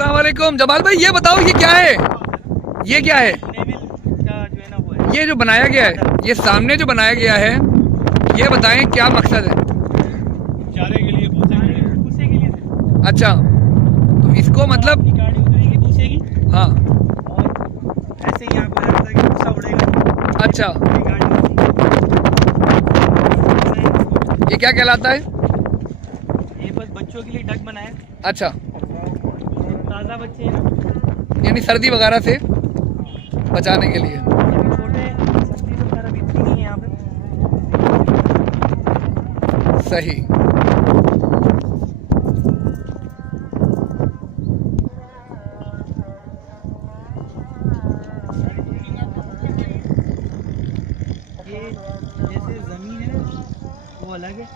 अस्सलाम वालेकुम जमाल भाई, ये बताओ ये क्या है? ये क्या है? ये जो बनाया गया है, ये सामने जो बनाया गया है, ये बताएं क्या मकसद है? चारे के लिए, भूसे के लिए। अच्छा, तो इसको मतलब आपकी गाड़ी उतरेगी भूसे की, हाँ, और ऐसे ही यहाँ पर रहता है कि भूसा उड़ेगा। अच्छा, ये गाड़ी ये क्या कहलाता है? ये बस बच्चों के लिए ढक बना है। अच्छा, ताज़ा बच्चे हैं ना, यानी सर्दी वगैरह से बचाने के लिए। छोटे, सर्दी तो खैर अभी इतनी नहीं है यहाँ पे। सही। ये जैसे ज़मीन है वो अलग है,